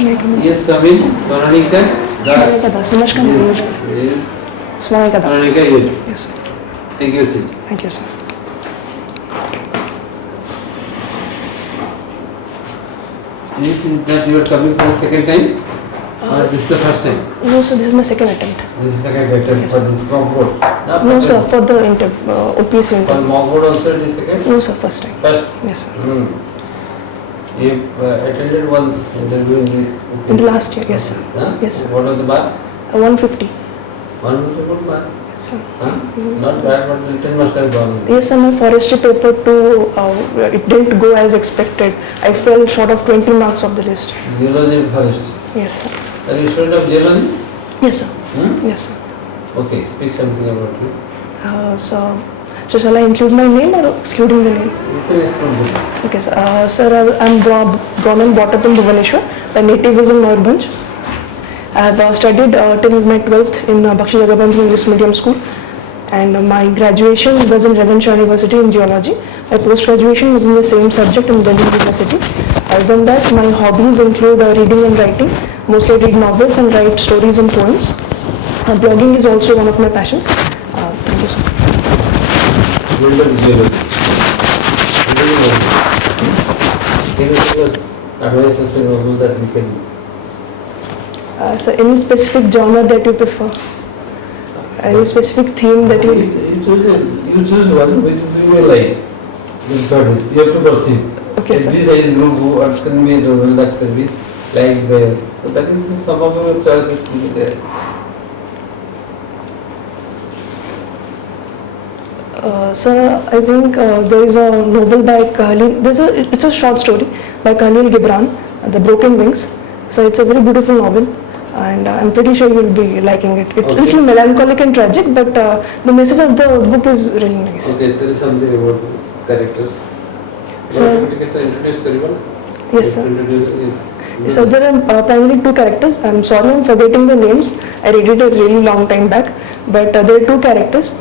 Yes, come in. Smaranika Das. Namaskar. Yes. Smaranika Das. Smaranika, yes. Yes, sir. Thank you, sir. Thank you, sir. Is that you are coming for the second time? Or this is the first time? No, sir, this is my second attempt. This is second attempt Yes, for this mock board. No, sir, for the OPSC For interview. mock board also it is second? No, sir, first time. First. Yes, sir. You attended once interview in the In the last year, yes, sir. Huh? Yes, sir. What was the mark? 150. 150 good mark. Yes, sir. Huh? Not bad, but the written must have gone. Yes, sir, my forestry paper too, it didn't go as expected. I fell short of 20 marks of the list. Geology and forest. Yes, sir. Are you student of geology? Yes, sir. Hmm? Yes, sir. Okay, speak something about you. So shall I include my name or excluding the name? You can explain it. Okay, sir. Sir, I'm born and brought up in Bhubaneswar. My native is in Norbhanj. I have studied till my 12th in Bakshi Jagabandhu English Medium School, and my graduation was in Revan Shah University in geology. My post-graduation was in the same subject in Delhi University. Other than that, my hobbies include reading and writing. Mostly I read novels and write stories and poems. Blogging is also one of my passions. Thank you, sir. Golden geology. Can you give us advices and all that we can? So any specific genre that you prefer? Any specific theme that you... You choose one which you may like. You have to perceive. Okay, in sir. this age group, what can be a novel, that can be like this. So that is some of your choices will be there. Sir, I think there is a novel by Khalil. It's a short story by Khalil Gibran, The Broken Wings. So it's a very beautiful novel, and I'm pretty sure you'll be liking it. It's a little melancholic and tragic, but the message of the book is really nice. Okay, tell something about these characters. So, Introduce everyone. yes, sir. Yes. So there are primarily two characters. I'm sorry, I'm forgetting the names. I read it a really long time back, but there are two characters.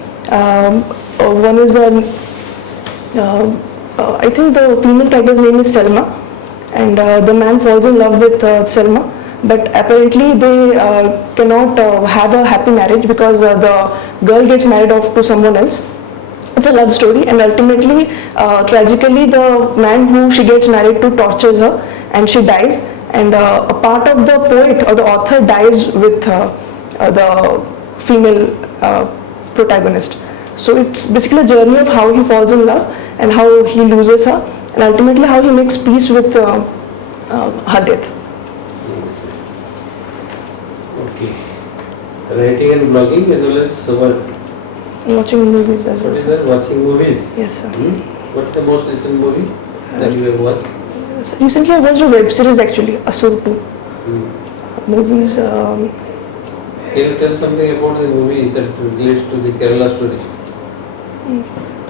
One is I think the female character's name is Selma, and the man falls in love with Selma, but apparently they cannot have a happy marriage because the girl gets married off to someone else. It's a love story, and ultimately, tragically, the man who she gets married to tortures her, and she dies. And a part of the poet or the author dies with the female protagonist. So it's basically a journey of how he falls in love and how he loses her, and ultimately how he makes peace with her death. Okay. Writing and blogging as well as what? Watching movies as well. What is that? Watching movies? Yes, sir. What's the most recent movie that you have watched? Recently I watched a web series actually, Asur 2. Movies. Can you tell something about the movie that relates to the Kerala story?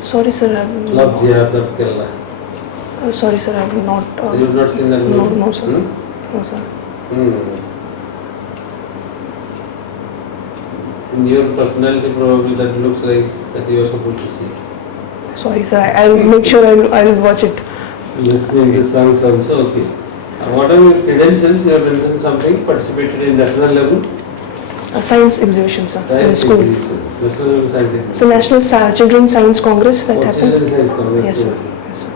Sorry, sir. Love Jihad of Kerala. Sorry, sir. I have not. You have not seen that movie? No, sir. No, sir. In your personality, probably that looks like that you are supposed to see. Sorry, sir. I'll make sure I'll watch it. Listening to songs also, okay. What are your credentials? You have mentioned something, participated in national level? A science exhibition, sir. In school. National level science exhibition. So National Children's Science Congress that happened. Children's Science Congress. Yes, sir. Yes, sir.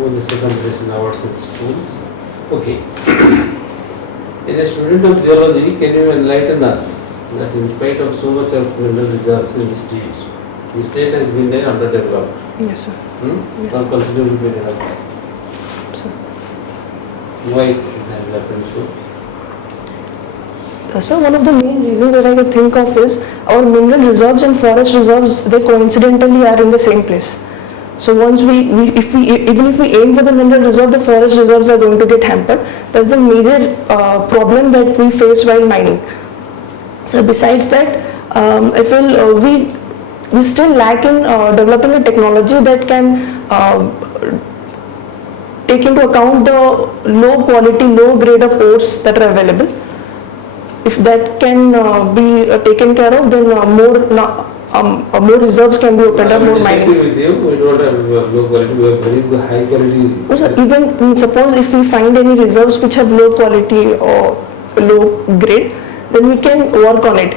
Won the second place in awards in schools. Okay. As a student of geology, can you enlighten us that in spite of so much of mineral reserves in the state has been underdeveloped? Yes, sir. Yes. Not considerably developed. Sir. Why it has happened so? So one of the main reasons that I can think of is our mineral reserves and forest reserves, they coincidentally are in the same place. So once even if we aim for the mineral reserve, the forest reserves are going to get hampered. That's the major problem that we face while mining. So besides that, I feel we still lack in developing a technology that can take into account the low quality, low grade of ores that are available. If that can be taken care of, then more reserves can be opened up, more mining. With you, we don't have low quality, we have very high quality. No, sir, even suppose if we find any reserves which have low quality or low grade, then we can work on it.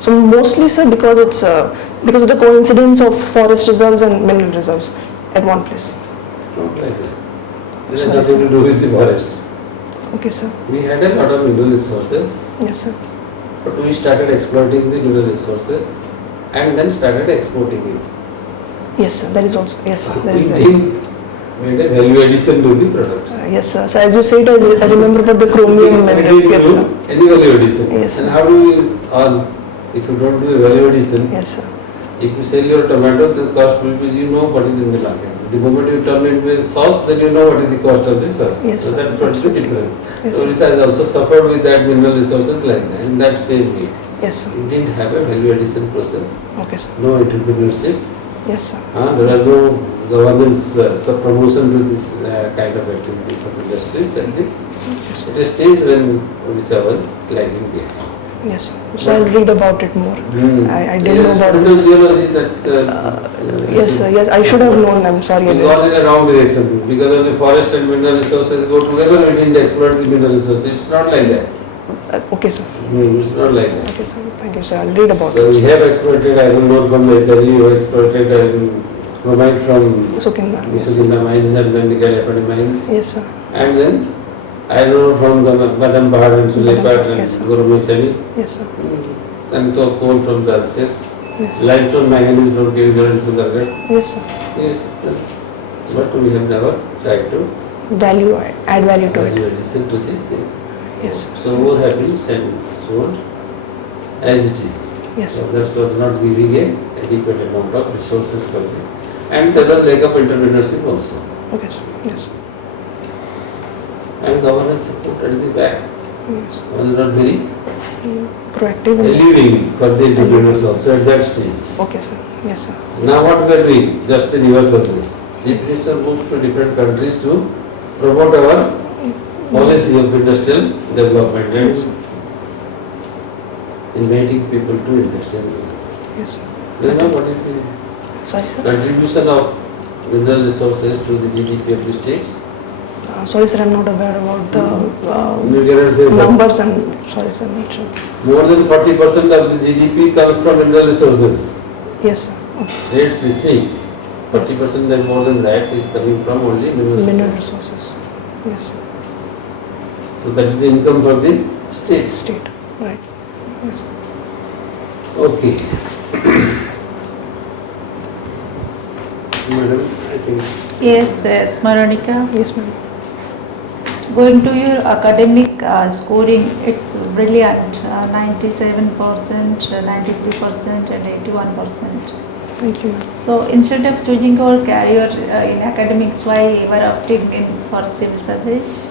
So mostly, sir, because it's because of the coincidence of forest reserves and mineral reserves at one place. Not like that. It has Sorry, nothing sir. to do with the forest. Okay, sir. We had a lot of mineral resources, Yes, sir. but we started exploiting the mineral resources and then started exporting it. Yes, sir. That is also yes, sir. That We is didn't made a value addition to the product. yes, sir. So as you said, I remember about the chromium We mineral. didn't Yes, do sir. any value addition. Yes, And sir. how do we earn if you don't do a value addition? Yes, sir. If you sell your tomato, the cost will be, you know what is in the market. The moment you turn it into a sauce, then you know what is the cost of the sauce. Yes, So sir. that's what's the difference. Yes, So sir. Odisha has also suffered with that mineral resources like that, in that same way. Yes, sir. It didn't have a value addition process, Okay, sir. no entrepreneurship, Yes, sir. there was no governance promotion to this kind of activities of industries and it is stage when Odisha was lagging behind. Yes, sir. So I'll read about it more. I didn't know about Yes, this. geology, that's Yes, sir. Yes, I should have known. I'm sorry. we I gone didn't. in a wrong direction because of the forest and mineral resources go together. We didn't exploit the mineral resources. It's not like that. Okay, sir. It's not like that. Okay, sir. Thank you, sir. I'll read about So it. we have exploited iron ore from the Italy, we have exploited chromite from So can that. Yes, sir. Musuginda mines and then the Apti mines. Yes, sir. And then iron ore from the Badam Pahad and Sulepat and Yes, sir. Goromesani. Yes, sir. And to coal from Jalsir. Yes, sir. Limestone manganese from Kirigor and Sundargarh. Yes, sir. Yes, but we have never tried to Value, add value to it. value addition to the thing. Yes, sir. So more have been sent sold as it is. Yes, So sir. that's what not giving a adequate amount of resources for them. And there was lack of entrepreneurship also. Okay, sir. Yes. And governance support at the back Yes. was not very Proactive. and- relieving for the entrepreneurs also at that stage. Okay, sir. Yes, sir. Now what we are doing? Just the reverse of this. Chief Minister moves to different countries to promote our policy of industrial development Yes, sir. and inviting people to industrial development. Yes, sir. Do you know what is the Sorry, sir. contribution of mineral resources to the GDP of the state? Sorry, sir. I'm not aware about the You cannot say so. numbers. And sorry, sir. I'm not sure. More than 40% of the GDP comes from mineral resources. Yes, sir. Okay. States receives 40% and more than that is coming from only mineral Mineral resources. resources. Yes, sir. So that is the income for the state. State. Right. Yes, sir. Okay. Madam, I think Yes, Smaranika. Yes, ma'am. Going to your academic scoring, it's brilliant. 97%, 93%, and 81%. Thank you, ma'am. So instead of choosing your career in academics, why you were opting in for civil service?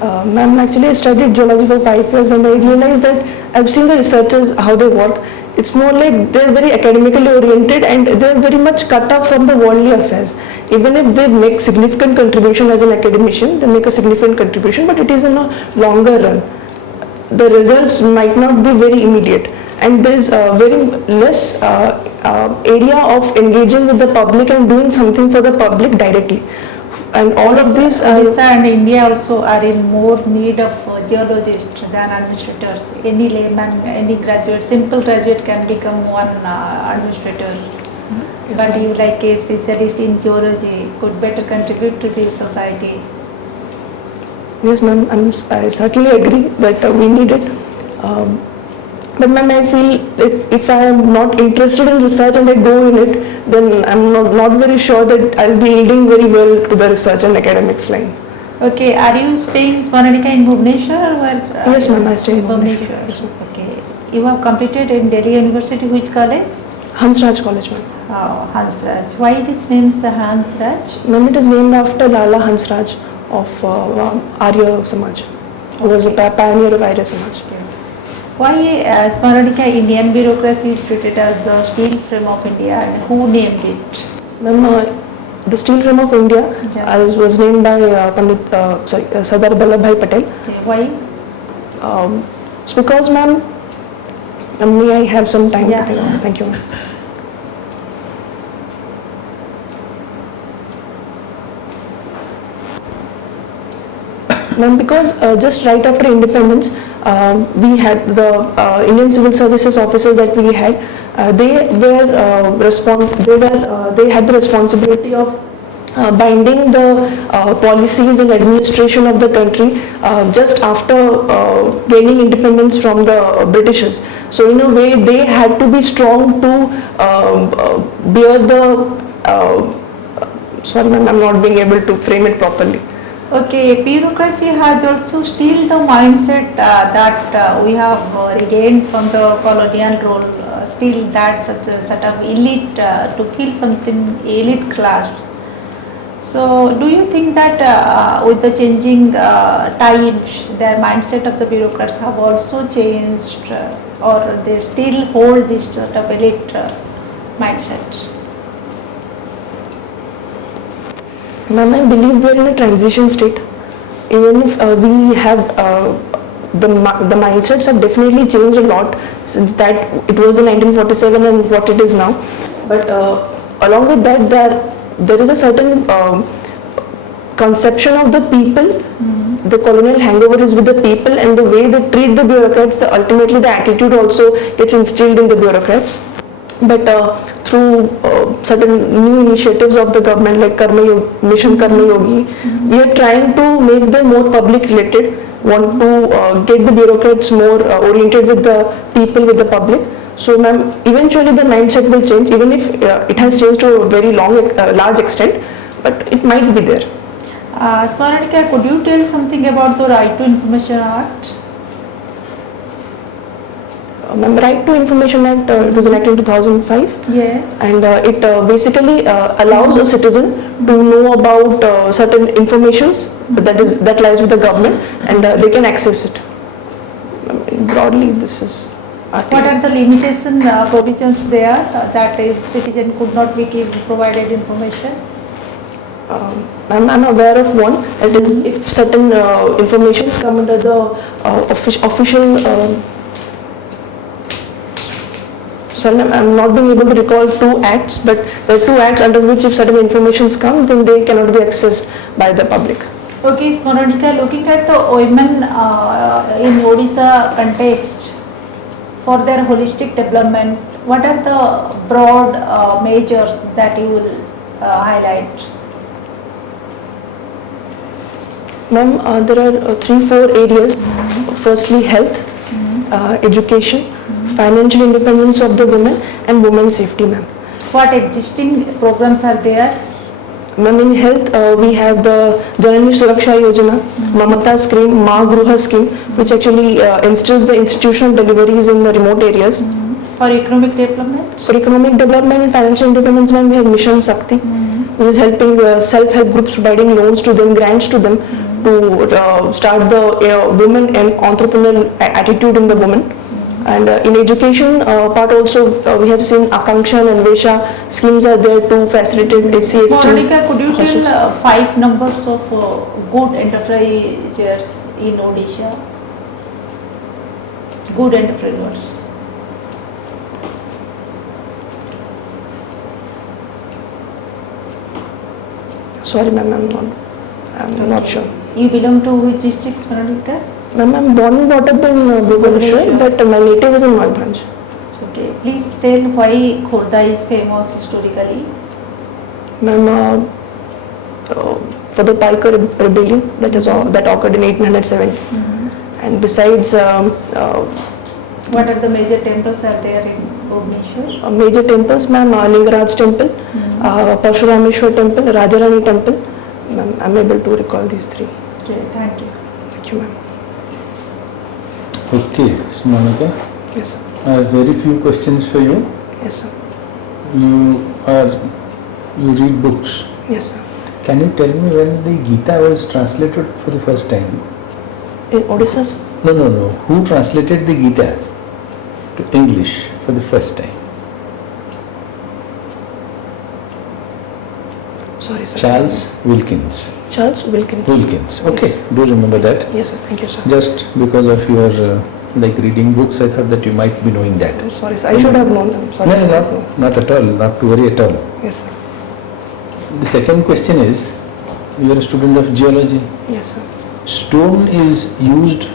Ma'am, actually I studied geology for 5 years and I realized that I've seen the researchers, how they work. It's more like they're very academically oriented and they're very much cut off from the worldly affairs. Even if they make significant contribution as an academician, they make a significant contribution, but it is in a longer run. The results might not be very immediate and there is very less area of engaging with the public and doing something for the public directly. And all of these Odisha and India also are in more need of geologists than administrators. Any layman, any graduate, simple graduate can become one administrator. Yes, But ma'am. you, like a specialist in geology, could better contribute to the society. Yes, ma'am, I certainly agree that we need it. But ma'am, I feel if I am not interested in research and I go in it, then I'm not very sure that I'll be yielding very well to the research and academics line. Okay, are you staying in Smaranika in Bhubaneswar or where? Yes, ma'am, I stay in Bhubaneswar. Bhubaneswar. Yes, ma'am. Okay, you have completed in Delhi University, which college? Hansraj College, ma'am. Hansraj. Why it is named the Hansraj? Ma'am, it is named after Lala Hansraj of Arya Samaj, who was a pioneer of Arya Samaj. Why Smaranika Indian bureaucracy is treated as the steel frame of India and who named it? Ma'am, the steel frame of India Yeah. was named by Sardar Vallabhbhai Patel. Why? It's because, ma'am, May I have some time Yeah. to think about it? Thank you, ma'am. Ma'am, because just right after independence, we had the Indian Civil Services officers that we had. They were they had the responsibility of binding the policies and administration of the country just after gaining independence from the Britishers. So in a way, they had to be strong to bear the. Sorry, ma'am, I'm not being able to frame it properly. Okay, bureaucracy has also still the mindset that we have regained from the colonial rule, still that sort of elite, to feel something elite class. So do you think that with the changing times, the mindset of the bureaucrats have also changed, or they still hold this sort of elite mindset? Ma'am, I believe we are in a transition state. Even if we have the mindsets have definitely changed a lot since that it was in 1947 and what it is now. But along with that, there is a certain conception of the people. The colonial hangover is with the people, and the way they treat the bureaucrats, ultimately the attitude also gets instilled in the bureaucrats. But through certain new initiatives of the government like Mission Karma Yogi, we are trying to make them more public related, want to get the bureaucrats more oriented with the people, with the public. So ma'am, eventually the mindset will change, even if it has changed to a very large extent, but it might be there. Smaranika, could you tell something about the Right to Information Act? Ma'am, Right to Information Act, it was enacted in 2005. Yes. And it basically allows a citizen to know about certain informations that lies with the government, and they can access it. Broadly, this is. What are the limitation provisions there that a citizen could not be provided information? I'm aware of one. That is, if certain informations come under the official. Sorry, I'm not being able to recall two acts, but there are two acts under which if certain informations come, then they cannot be accessed by the public. Okay, Smaranika, looking at the women in Odisha context for their holistic development, what are the broad measures that you will highlight? Ma'am, there are 3-4 areas. Firstly, health, education, financial independence of the women, and women's safety, ma'am. What existing programs are there? Ma'am, in health, we have the Janani Suraksha Yojana, Mamata scheme, Ma Gruha scheme, which actually instills the institutional deliveries in the remote areas. For economic development? For economic development and financial independence, ma'am, we have Mission Shakti, which is helping self-help groups, providing loans to them, grants to them to start the women and entrepreneurial attitude in the women. And in education part also, we have seen Akanksha and Vesha schemes are there to facilitate SC, ST. Monica, could you tell 5 numbers of good enterprisers in Odisha? Good entrepreneurs. Sorry, ma'am, I'm not sure. You belong to which district, Monica? Ma'am, I'm born and brought up in Bhubaneswar, but my native is in Mayurbhanj. Okay, please tell why Khurda is famous historically. Ma'am, for the Paika rebellion that occurred in 1870. And besides, what are the major temples are there in Bhubaneswar? Major temples, ma'am, Lingaraj temple, Parshurameshwar temple, Rajarani temple. Ma'am, I'm able to recall these 3. Okay, thank you. Thank you, ma'am. Okay, Smaranika, Yes, sir. I have very few questions for you. Yes, sir. You read books. Yes, sir. Can you tell me when the Gita was translated for the first time? In Odisha, sir? No. Who translated the Gita to English for the first time? Sorry, sir. Charles Wilkins. Charles Wilkins. Okay, do remember that. Yes, sir. Thank you, sir. Just because of your like reading books. I thought that you might be knowing that. I'm sorry, sir. I should have known. I'm sorry. No, not at all. Not to worry at all. Yes, sir. The second question is, you are a student of geology. Yes, sir. Stone is used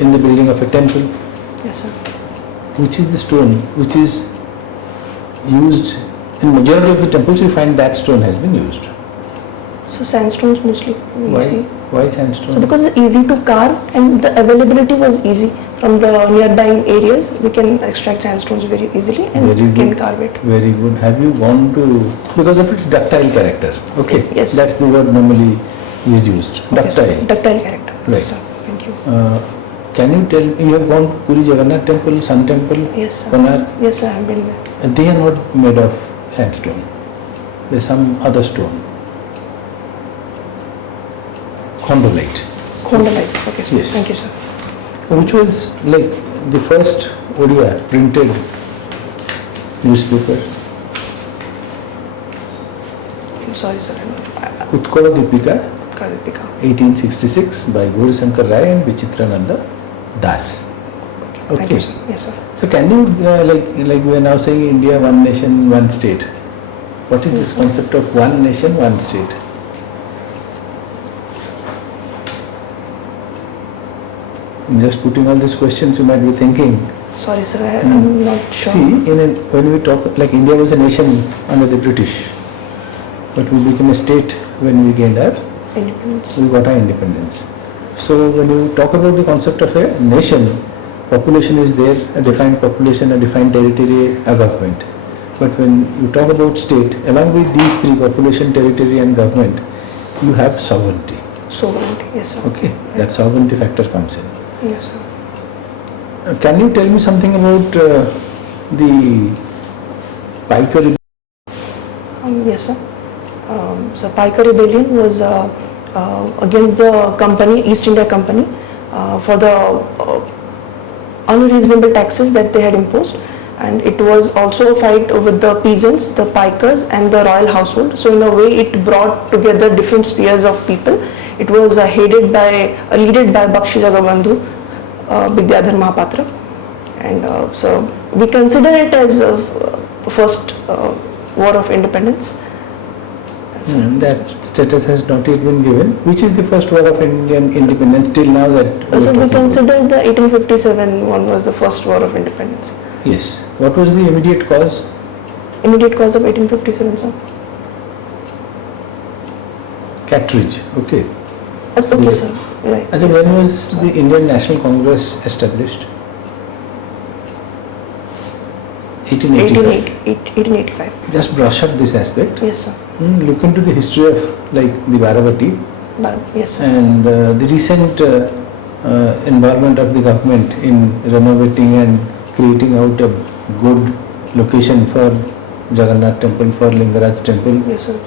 in the building of a temple. Yes, sir. Which is the stone which is used in majority of the temples? You find that stone has been used. So sandstones mostly we Why? see. Why sandstone? So because it's easy to carve and the availability was easy from the nearby areas, we can extract sandstones very easily and Very we can good. carve it. Very good. Have you gone to, because of its ductile character? Okay. Yes. That's the word normally is used. Okay, sir. Ductile. Ductile character. Right. Yes, sir. Thank you. Can you tell, you have gone to Puri Jagannath temple, Sun temple, Yes, sir. Konark, Yes, sir. I have been there. and they are not made of sandstone. They are some other stone. Chondrolite. Condolites. Okay, sir. Yes. Thank you, sir. Which was like the first Odia printed newspaper. I'm sorry, sir. Kutkala Deepika, Kadipika. 1866 by Gaurisankar Rai and Vichitrananda Das. Thank Okay. you, sir. Yes, sir. So can you, like we are now saying India, one nation, one state. What is this concept of one nation, one state? I'm just putting all these questions, you might be thinking. Sorry, sir. I'm not sure. See, when we talk, like India was a nation under the British, but we became a state when we gained our, Independence. we got our independence. So when you talk about the concept of a nation, population is there, a defined population, a defined territory, a government. But when you talk about state, along with these three, population, territory and government, you have sovereignty. Sovereignty. Yes, sir. Okay, that sovereignty factor comes in. Yes, sir. Can you tell me something about the Piker? Yes, sir. So Piker Rebellion was against the company, East India Company, for the unreasonable taxes that they had imposed, and it was also a fight with the peasants, the Pikers and the royal household. So in a way it brought together different spheres of people. It was led by Bakshi Jagabandhu, Vidyadhar Mahapatra, and so we consider it as first war of independence. That status has not yet been given. Which is the first war of Indian independence till now that So we consider the 1857 one was the first war of independence. Yes. What was the immediate cause? Immediate cause of 1857, sir. Cartridge. Okay. Okay, sir. Right. Achha, when was the Indian National Congress established? 1885. Just brush up this aspect. Yes, sir. Look into the history of like the Baravati Yes, sir. and the recent involvement of the government in renovating and creating out a good location for Jagannath temple, for Lingaraj temple. Yes, sir.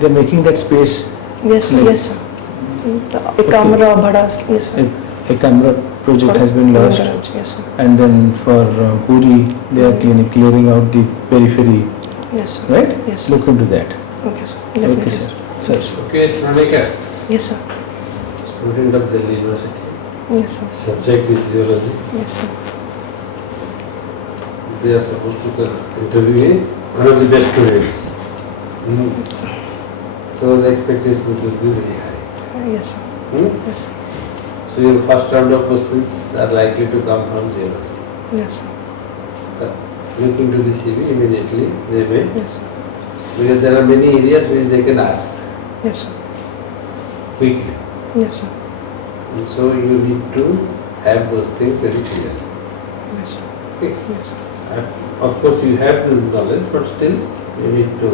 They're making that space. Yes, sir. like Yes, sir. The Ekamra Bhadas. Yes, sir. a camera project has been launched, Yes, sir. and then for Puri they are clearing out the periphery, Yes, sir. right? Yes, sir. Look into that. Okay, sir. Definitely, Okay, sir. Sir. Okay, Smaranika, Yes, sir. student of Delhi University. Yes, sir. Subject is geology. Yes, sir. They are supposed to interview one of the best students. Yes, sir. So the expectations will be very high. Yes, sir. Yes, sir. So your first round of questions are likely to come from geology. Yes, sir. Look into the CV immediately, they may, Yes, sir. because there are many areas which they can ask Yes, sir. quickly. Yes, sir. And so you need to have those things very clear. Yes, sir. Okay. Yes, sir. Of course you have the knowledge, but still you need to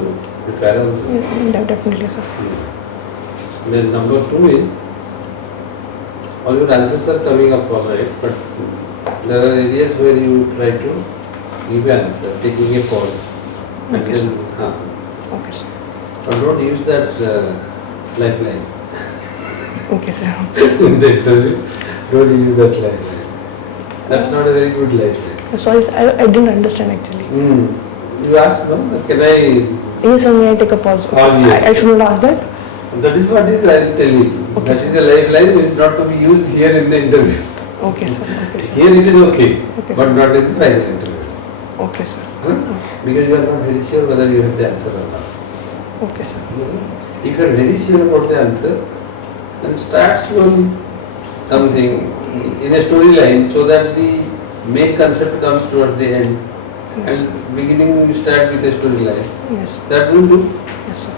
prepare all this. Yeah, definitely, sir. Then number 2 is, all your answers are coming up all right, but there are areas where you try to give answer, taking a pause. And Okay, then, sir. Okay, sir. but don't use that lifeline. Okay, sir. In the interview, don't use that lifeline. That's not a very good lifeline. Sorry, I didn't understand actually. You asked, no? Can I? Yes, sir, may I take a pause? Oh, yes. I should not ask that? That is what is I am telling you. Okay, That sir. is a lifeline which is not to be used here in the interview. Okay, sir. Okay, sir. Here it is okay, Okay, but sir. not in the final interview. Okay, sir. Huh? Because you are not very sure whether you have the answer or not. Okay, sir. If you are very sure about the answer, then start slowly something in a storyline so that the main concept comes toward the end. Yes. And beginning you start with a storyline. Yes. That will do. Yes, sir.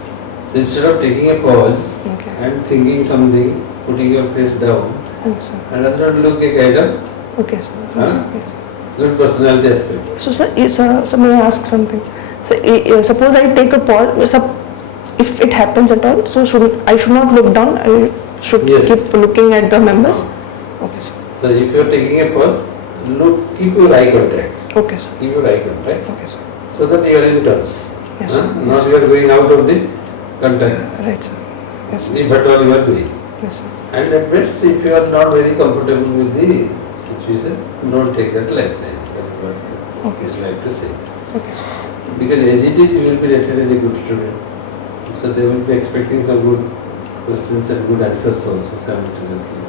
So instead of taking a pause Okay. and thinking something, putting your face down, Yes, sir. and does not look a kind of Okay, sir. Huh? Yes. good personality aspect. So, sir, so may I ask something? So, suppose I take a pause. If it happens at all, so I should not look down. I should Yes. keep looking at the members. Okay, sir. So if you are taking a pause, keep your eye contact. Okay, sir. Keep your eye contact Okay, sir. so that you are in touch. Yes, sir. Not you are going out of the contact. Right, sir. Yes, sir. If at all you are doing. Yes, sir. And at best, if you are not very comfortable with the situation, don't take that lifeline. That is what I Okay, would like to say. Okay. Because as it is, you will be rated as a good student. So they will be expecting some good questions and good answers also simultaneously.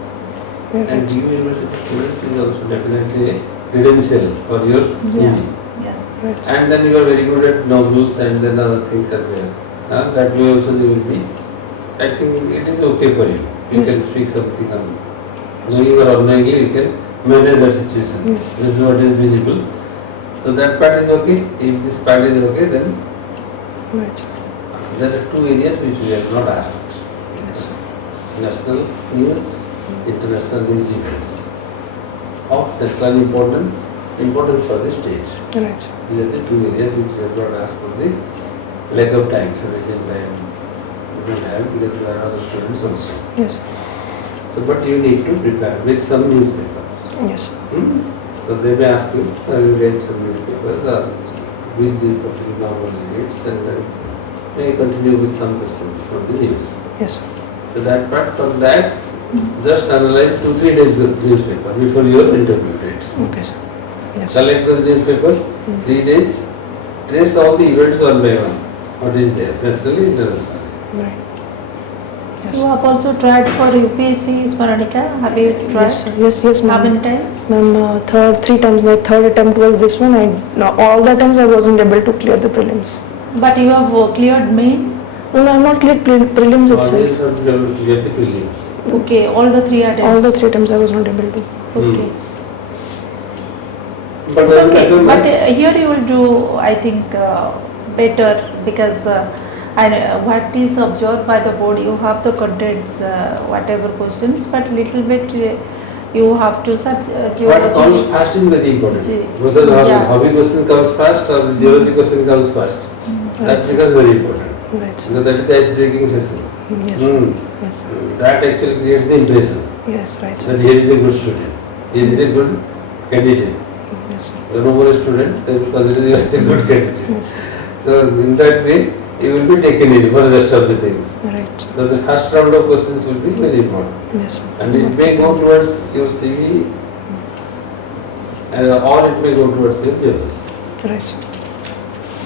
Yeah, And right. GU University students is also definitely a credential for your CV. Yeah. Right. And then you are very good at novels and then other things are there. That way also they will be. I think it is okay for you. You Yes. can speak something on knowing or unknowingly you can manage that situation. Yes. This is what is visible. So that part is okay. If this part is okay, then Right. there are two areas which we have not asked. National news, international news events. Of national importance for the state. Right. These are the two areas which we have not asked for the lack of time, sufficient time. We don't have because there are other students also. Yes. So, but you need to prepare with some newspaper. Yes. So they may ask you, you read some newspapers or which newspaper you normally read, and then may continue with some questions from the news. Yes. So that part from that, just analyze 2-3 days of newspaper before your interview date. Okay, sir. Yes. Select those newspapers, 3 days, trace all the events one by one. What is there, nationally, internationally. Right. Yes. You have also tried for UPSC, Smaranika. Have you tried? Yes, How ma'am. many times? Ma'am, three times. My third attempt was this one. No, all the times I wasn't able to clear the prelims. But you have cleared main? No, I'm not cleared prelims All itself. these are able to clear the prelims. Okay, all the 3 attempts. All the 3 times I was not able to. Okay. But It's when okay, you but attend here you will do, I think, better because what is observed by the board, you have the contents, whatever questions, but little bit you have to search what comes geology. first is very important. Ge- Whether the yeah. hobby question comes first or the geology question comes first. That Right. becomes very important. Right. Because that is the ice breaking session. Yes. Mm. Yes. That actually creates the impression Yes. Right. that Sir. here is a good student, here is a good candidate. Yes. You are no more a student, they will consider you as a good candidate. Yes. So in that way, you will be taken in for the rest of the things. Right. So the first round of questions will be very important. Yes. And it may go towards your CV or it may go towards your geology. Right.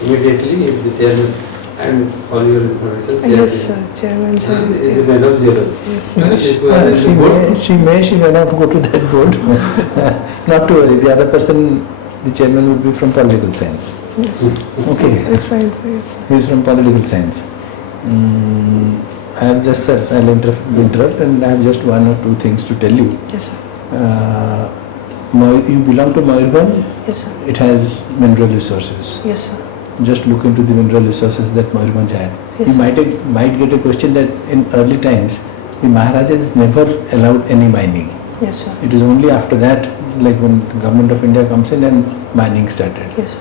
Immediately, if the chairman, and for your information, Yes, sir. Chairman, sir. is a man of geology. Yes. If you are in She the board, she may not go to that board. Not to worry. The other person, the chairman, would be from political science. Yes. Okay. It's fine, sir. Yes. He is from political science. I have just said I'll interrupt, and I have just one or two things to tell you. Yes, sir. You belong to Mayurbhanj. Yes, sir. It has mineral resources. Yes, sir. Just look into the mineral resources that Mayurbhanj had. Yes, You sir. might get a question that in early times, the Maharajas never allowed any mining. Yes, sir. It is only after that, like when the government of India comes in and mining started. Yes, sir.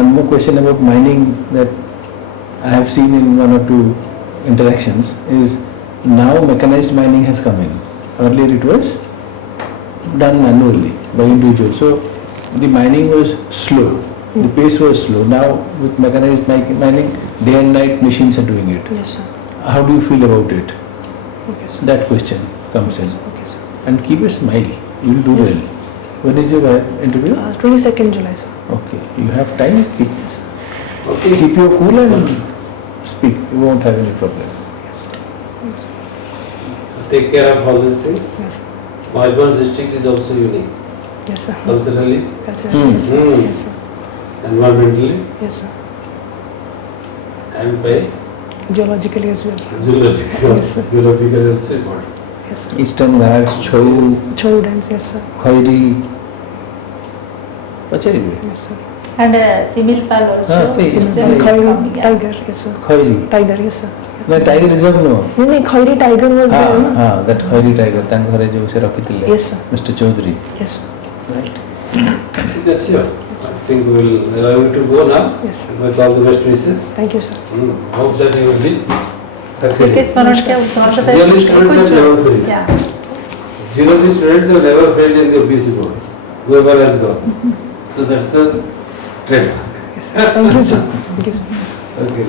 One more question about mining that I have seen in one or two interactions is now mechanized mining has come in. Earlier it was done manually by individuals. So the mining was slow. The pace was slow. Now with mechanized mining, day and night machines are doing it. Yes, sir. How do you feel about it? Okay, sir. That question comes in. Okay, sir. And keep a smile. You will do Yes. well. When is your interview? 22nd July, sir. Okay. You have time. Yes, sir. okay. Keep your cool and speak. You won't have any problem. Yes, sir. Yes, sir. Take care of all these things. Yes, sir. Mayapur district is also unique, Yes, sir. culturally, Culturally, yes, sir. Hmm. Yes, sir. environmentally, Yes, sir. and by Geologically as well. zoological, Yes, sir. zoological also important. Yes, sir. Eastern Ghats, Chou, Chou dance, yes, sir. Khairi. Pacharibe. Yes, sir. And Similpal also. Ah, see, it's Similpal like- Khairi coming, yeah. tiger, yes, sir. Khairi. Tiger, yes, sir. No, tiger reserve no. No, no, Khairi tiger was there, no? हाँ, that Khairi tiger, तांग घरे जो उसे रखी थी Yes, sir. Mr. Chaudhary. Yes, sir. Right. That's here. I think we will allow you to go now. Yes, sir. With all the best wishes. Thank you, sir. Hope that you will be Because successful. Smaranika was the Really best. students have never failed. Yeah. Geology students have never failed in the UPSC board. Whoever has gone. So that's the trademark. Yes, sir. Thank you, sir. Thank you, sir. Okay.